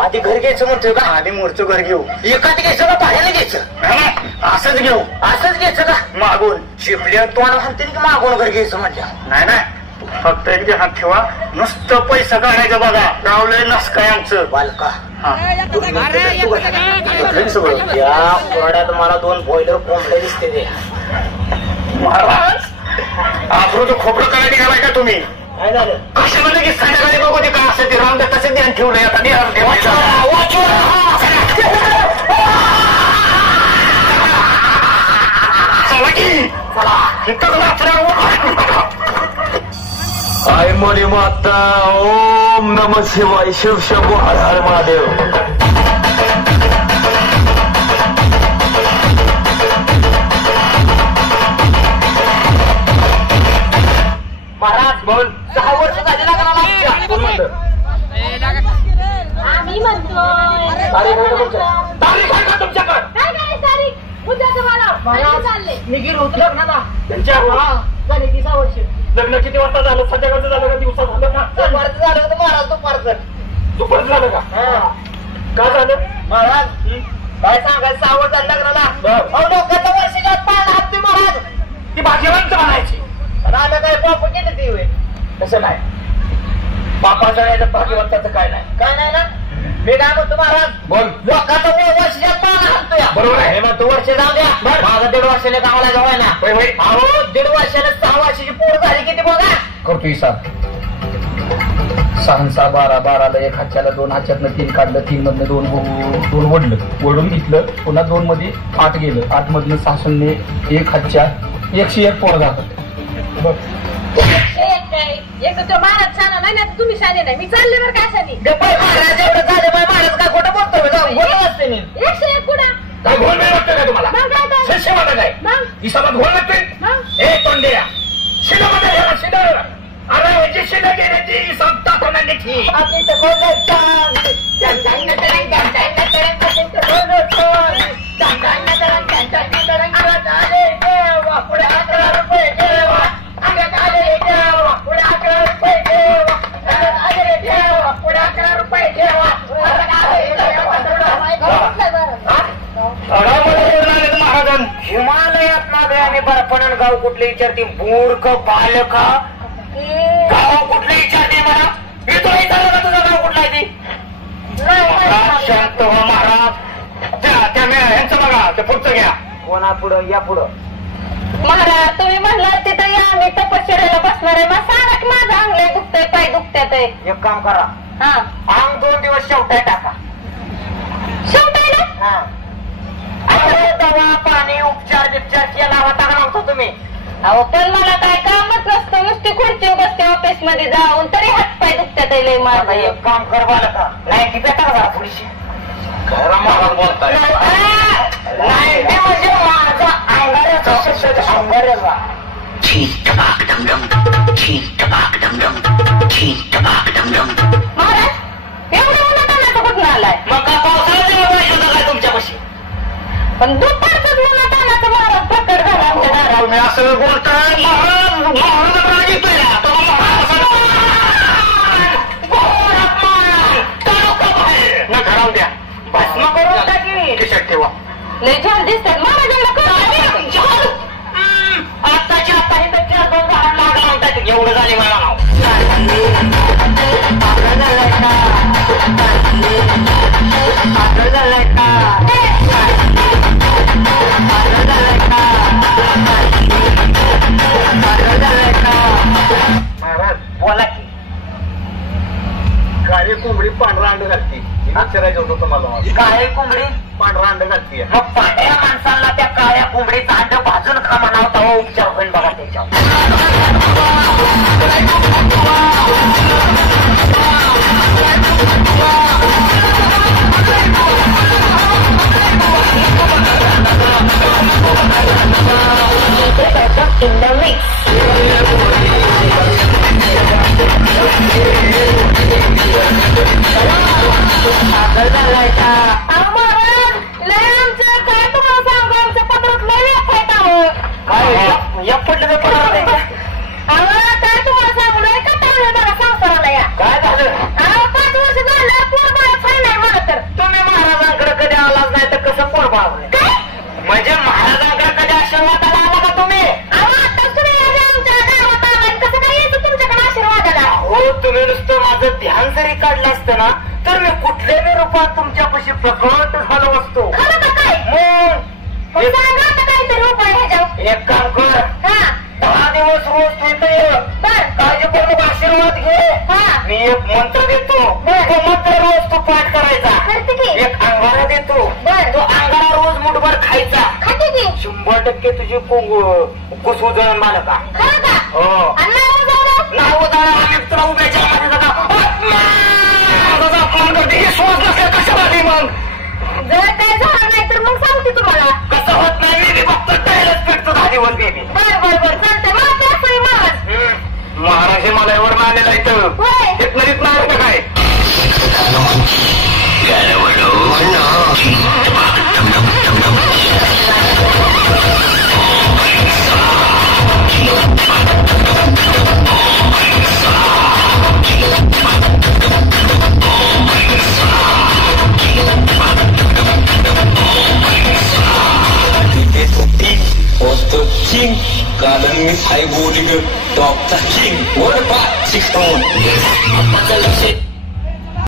आधी घर घ्यायचं म्हणतोय का? आधी मोरचं घर घेऊ. एकात घ्यायचं का पाण्याला घ्यायचं? असंच घेऊ. असंच घ्यायचं का? मागून शिपल्या तोंड म्हणते की मागून घर घ्यायचं म्हणल्या. नाही नाही, फक्त एक हात ठेवा. नुसतं पैसा काढायचं बघा. गावलंय नसकाय आमचं बालका. या पोराड्यात मला 2 बॉयलर कोंबड्या दिसते ते. महाराज आफरोचं खोबरं करायला निघालाय का तुम्ही? काय झालं? कशामध्ये की संध्याकाळी बघू दे का असं ते रामदत्ताचं ध्यान ठेवलंय. आता आई मोरी माता ओम नमः शिवाय शिव शंभो हर हर महादेव. महाराज बोल. 6 वर्ष झाली लागला ना. कोण म्हणतं? आम्ही म्हणतोय. तारीख आहे का तुमच्याकडे? काय काय तारीख? उद्या तुम्हाला चालले. मी गेलो होतो लग्नाला त्यांच्या. झाले 30 वर्ष. लग्न किती वाजता झालं? संध्याकाळचं झालं का दिवसात झालं का? दुपारचं झालं होतं महाराज. दुपारचं झालं का? काय झालं महाराज? काय सांगायचं? 6 वर्ष झालं लग्नाला. लोकांच्या वर्षाच्या पाळणा हात महाराज. ती भाग्यवंत म्हणायची. आम्ही काय पाप केलं ती होय? तसं नाही. पापाचं नाही तर भाग्यवंताचं काय नाही. काय नाही ना. मी काय म्हणतो महाराज? बोल. लोकांचं वर्षाच्या पाळणा हाणतोय. बरोबर आहे. हे म्हणतो वर्ष जाऊ द्या. माझं 1.5 वर्षाने गावाला जाऊ ना. अहो 1.5 वर्षाने 6 वर्षाची पोर झाली किती बघा. करतो हिसाब. 6 6 12 12ला 1 हातच्याला 2 हातच्यातनं 3 काढलं. 3 मधनं 2 वडलं. वडून घेतलं. पुन्हा 2 मध्ये 8 गेलं. 8 मधनं 6 शून्य 1 हातच्या 101 पोर जातात. बघ. 101 महाराज छान नाही ना. तुम्ही शाने नाही. मी चालले बरं काय शाने. महाराज एवढं झालं. महाराज काय खोटं बोलतो? बोलत असते मी. 101 कुठं? काय घोल नाही वाटतं का तुम्हाला? शिष्य म्हणत काय? हिसाबात घोल लागतोय. ए तोंड्या शिडामध्ये घ्या. शिडा. अरे ह्याची शिडा घेण्याची हिसाब टाकवण्याची. आपली तर घोल पुढे 11 रुपये देवा. पुढे 11 रुपये देवा. पुढे 11 रुपये देवा. महाराजांन हिमालयात नावे आणि बर्फानन गाव कुठले विचारते? मूर्ख बालका. गाव कुठले विचारते मला? मी तुला विचारलं का तुझं गाव कुठला आहे? शांत हो महाराज. त्या ह्यांचं बघा. ते पुढचं घ्या. कोणा पुढं? या पुढं. महाराज तुम्ही म्हणला तिथं या. मी तपश्चर्याला बसणार आहे. मग सांगा की माझं अंग लय दुखतंय, पाय दुखत्यात. एक काम करा. अंग 2 दिवस शेवटाय टाका. शेवटायला? दवा पाणी उपचार बिपचार केला होता का नव्हता तुम्ही? अहो पण मला काय कामच नसतं. नुसती खुर्ची बसते ऑफिस मध्ये जाऊन. तरी हातपाय दुखत्यात. लय माझं. एक काम कर बालका. का नाही ती बेटा का थोडीशी खरं महाराज बोलताय. नाही ते म्हणजे माझा अंगाऱ्याचा शिष्य अंगाऱ्याचा. महाराज एवढं उन्हातानाचं कुठून आलाय? मग का पावसाळ्याच्या होता काय तुमच्यापाशी? पण दुपारचंच उन्हातानाचं महाराज प्रकट झाला आमच्या दारात. तुम्ही असं बोलताय महाराज. महाराज राग येतोय. घरावर द्या. भस्म करून टाकी. खिशात ठेवा. लय छान दिसतात महाराजांना. आत्ताची आता हे तर 4-2 झाड लागला म्हणतात. एवढं झाले मला नाव. महाराज बोला की. कोंबडी पांढरा अंड घालते विचारायचं होतं तुम्हाला. काळी कोंबडी पांढरा अंड घालते. मग पांढऱ्या माणसाला त्या काळ्या कोंबडीचा अंड भाजून का म्हणावता हो उपचार होईल बघा त्याच्यावर. In the mix. काय झालं? 5 वर्ष झालं पोरबाळ नाही मला तर. तुम्ही महाराजांकडे कधी आलाच नाही तर कसं पोरबाळ होईल? काय म्हणजे महाराजांकडे कधी आशीर्वादाला आला का तुम्ही? आताच तुम्ही आमच्या गावात आलात कसं काय यायचं तुमच्याकडे आशीर्वादाला? हो तुम्ही नुसतं माझं ध्यान जरी काढलं असतं ना तर मी कुठल्याही रूपात तुमच्यापाशी प्रकट झालो असतो. खरं का काय? मग मग सांगा आता काहीतरी उपाय ह्याच्यावर. एक काम कर, हा 10 दिवस रोज तू इथं ये. बर काळजीपूर्वक आशीर्वाद घे. हा मी एक मंत्र देतो, बर. तो मंत्र रोज तू पाठ करायचा. करते की एक अंगारा देतो, बर. तो अंगारा रोज मुठभर खायचा. खाते की 100% तुझी कुसू जळण बालका. खरं का? हो आणि नाव जाऊ नाव उदाहरण आम्ही तुला उभ्याच्या मध्ये श्वास नसल्या कशाला आली मग? जर काय झालं नाही तर मग सांगते तुम्हाला. कसं होत नाही मी फक्त टायरच पेटतो 10 दिवस बेबी. बर चालतंय मला ते असं महाराज. महाराज हे मला एवढं मानेला इथं होय इथं नाही का काय? King, kadang miss high body girl, Dr. King, what about 6 stone?